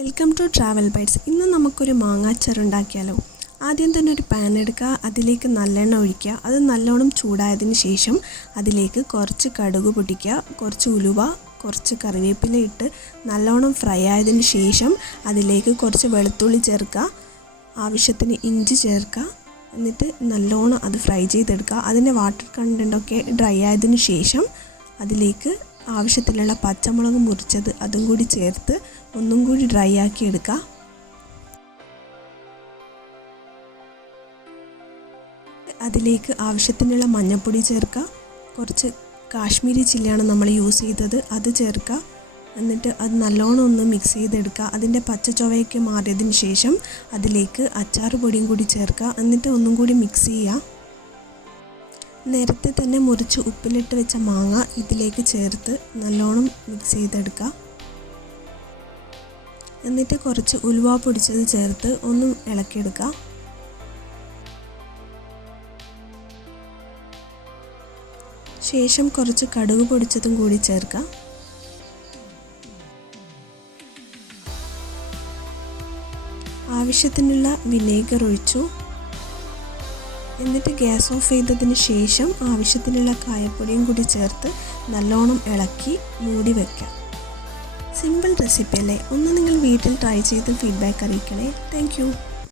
Welcome to travel bytes. ഇന്ന് നമുക്കൊരു മാങ്ങാച്ചാർ ഉണ്ടാക്കിയാലോ. ആദ്യം തന്നെ ഒരു പാൻ എടുക്കുക, അതിലേക്ക് നല്ലെണ്ണ ഒഴിക്കുക. അത് നല്ലോണം ചൂടായതിന് ശേഷം അതിലേക്ക് കുറച്ച് കടുക് പൊട്ടിക്കുക, കുറച്ച് ഉലുവ, കുറച്ച് കറിവേപ്പില ഇട്ട് നല്ലോണം ഫ്രൈ ആയതിന് ശേഷം അതിലേക്ക് കുറച്ച് വെളുത്തുള്ളി ചേർക്കുക, ആവശ്യത്തിന് ഇഞ്ചി ചേർക്കുക. എന്നിട്ട് നല്ലോണം അത് ഫ്രൈ ചെയ്തെടുക്കുക. അതിൻ്റെ വാട്ടർ കണ്ടൻറ്റൊക്കെ ഡ്രൈ ആയതിന് ശേഷം അതിലേക്ക് ആവശ്യത്തിനുള്ള പച്ചമുളക് മുറിച്ചത് അതും കൂടി ചേർത്ത് ഒന്നും കൂടി ഡ്രൈ ആക്കി എടുക്കുക. അതിലേക്ക് ആവശ്യത്തിനുള്ള മഞ്ഞൾപ്പൊടി ചേർക്കുക. കുറച്ച് കാശ്മീരി ചില്ലിയാണ് നമ്മൾ യൂസ് ചെയ്തത്, അത് ചേർക്കുക. എന്നിട്ട് അത് നല്ലോണം ഒന്ന് മിക്സ് ചെയ്തെടുക്കുക. അതിൻ്റെ പച്ച ചുവയൊക്കെ മാറിയതിന് ശേഷം അതിലേക്ക് അച്ചാർ പൊടിയും കൂടി ചേർക്കുക. എന്നിട്ട് ഒന്നും കൂടി മിക്സ് ചെയ്യുക. നേരത്തെ തന്നെ മുറിച്ച് ഉപ്പിലിട്ട് വെച്ച മാങ്ങ ഇതിലേക്ക് ചേർത്ത് നല്ലോണം മിക്സ് ചെയ്തെടുക്കുക. എന്നിട്ട് കുറച്ച് ഉലുവ പൊടിച്ചത് ചേർത്ത് ഒന്ന് ഇളക്കിയെടുക്കുക. ശേഷം കുറച്ച് കടുക് പൊടിച്ചതും കൂടി ചേർക്കുക. ആവശ്യത്തിനുള്ള വിനേഗർ ഒഴിച്ചു. എന്നിട്ട് ഗ്യാസ് ഓഫ് ചെയ്തതിന് ശേഷം ആവശ്യത്തിനുള്ള കായപ്പൊടിയും കൂടി ചേർത്ത് നല്ലോണം ഇളക്കി മൂടി വയ്ക്കാം. സിമ്പിൾ റെസിപ്പി അല്ലേ? ഒന്ന് നിങ്ങൾ വീട്ടിൽ ട്രൈ ചെയ്ത് ഫീഡ്ബാക്ക് അറിയിക്കണേ. Thank you.